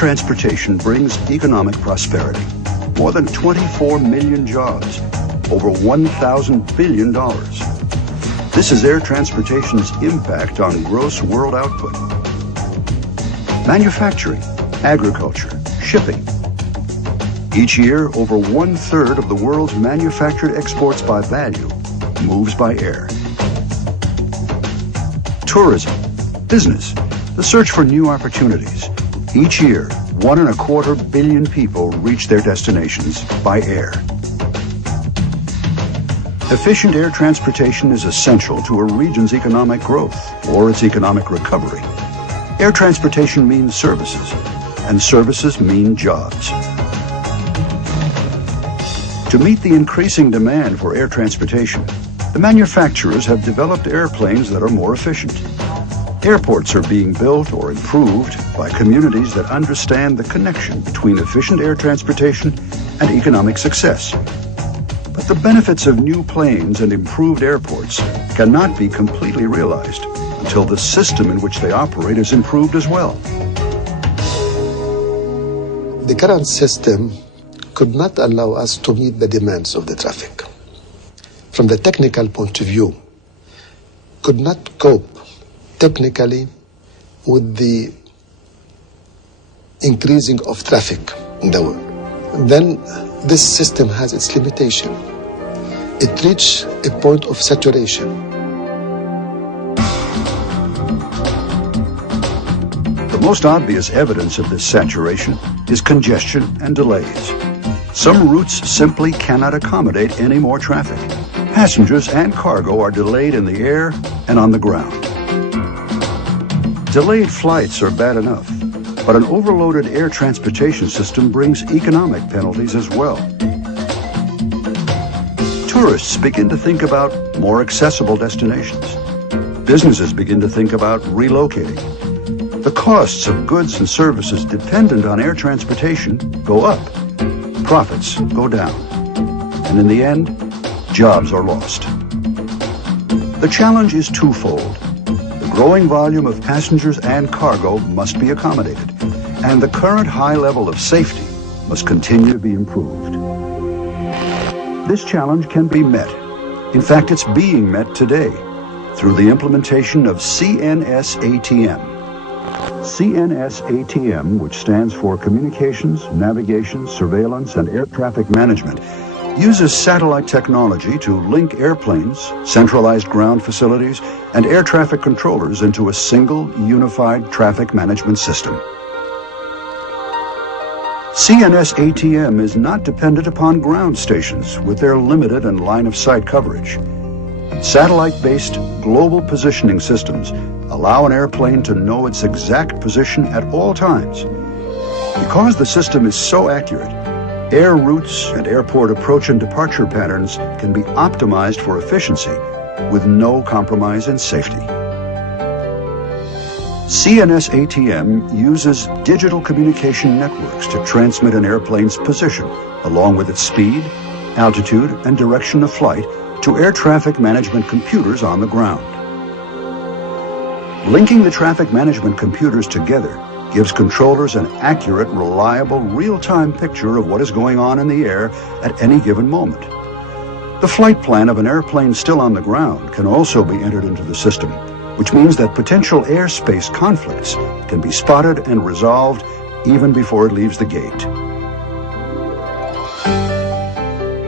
transportation brings economic prosperity. More than 24 million jobs, over $1,000 billion. This is air transportation's impact on gross world output. Manufacturing, agriculture, shipping. Each year, over 1/3 of the world's manufactured exports by value moves by air. Tourism, business, the search for new opportunities. Each year, 1.25 billion people reach their destinations by air. Efficient air transportation is essential to a region's economic growth or its economic recovery. Air transportation means services, and services mean jobs. To meet the increasing demand for air transportation, the manufacturers have developed airplanes that are more efficient. Airports are being built or improved by communities that understand the connection between efficient air transportation and economic success. But the benefits of new planes and improved airports cannot be completely realized until the system in which they operate is improved as well. The current system could not allow us to meet the demands of the traffic. From the technical point of view, could not cope technically with the increasing of traffic in the world. Then this system has its limitation. It reached a point of saturation. The most obvious evidence of this saturation is congestion and delays. Some routes simply cannot accommodate any more traffic. Passengers and cargo are delayed in the air and on the ground. Delayed flights are bad enough, but an overloaded air transportation system brings economic penalties as well. Tourists begin to think about more accessible destinations. Businesses begin to think about relocating. The costs of goods and services dependent on air transportation go up. Profits go down. And in the end, jobs are lost. The challenge is twofold. The growing volume of passengers and cargo must be accommodated, and the current high level of safety must continue to be improved. This challenge can be met. In fact, it's being met today through the implementation of CNS ATM. CNS ATM, which stands for Communications, Navigation, Surveillance, and Air Traffic Management, uses satellite technology to link airplanes, centralized ground facilities, and air traffic controllers into a single, unified traffic management system. CNS ATM is not dependent upon ground stations with their limited and line-of-sight coverage. Satellite-based global positioning systems allow an airplane to know its exact position at all times. Because the system is so accurate, air routes and airport approach and departure patterns can be optimized for efficiency with no compromise in safety. CNS ATM uses digital communication networks to transmit an airplane's position, along with its speed, altitude, and direction of flight to air traffic management computers on the ground. Linking the traffic management computers together gives controllers an accurate, reliable, real-time picture of what is going on in the air at any given moment. The flight plan of an airplane still on the ground can also be entered into the system, which means that potential airspace conflicts can be spotted and resolved even before it leaves the gate.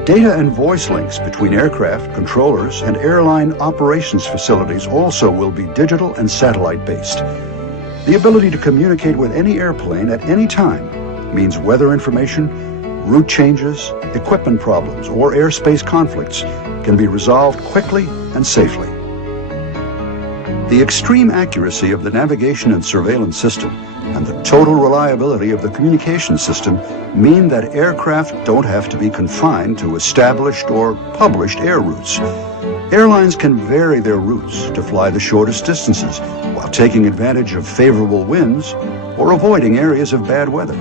Data and voice links between aircraft, controllers, and airline operations facilities also will be digital and satellite-based. The ability to communicate with any airplane at any time means weather information, route changes, equipment problems, or airspace conflicts can be resolved quickly and safely. The extreme accuracy of the navigation and surveillance system and the total reliability of the communication system mean that aircraft don't have to be confined to established or published air routes. Airlines can vary their routes to fly the shortest distances while taking advantage of favorable winds or avoiding areas of bad weather.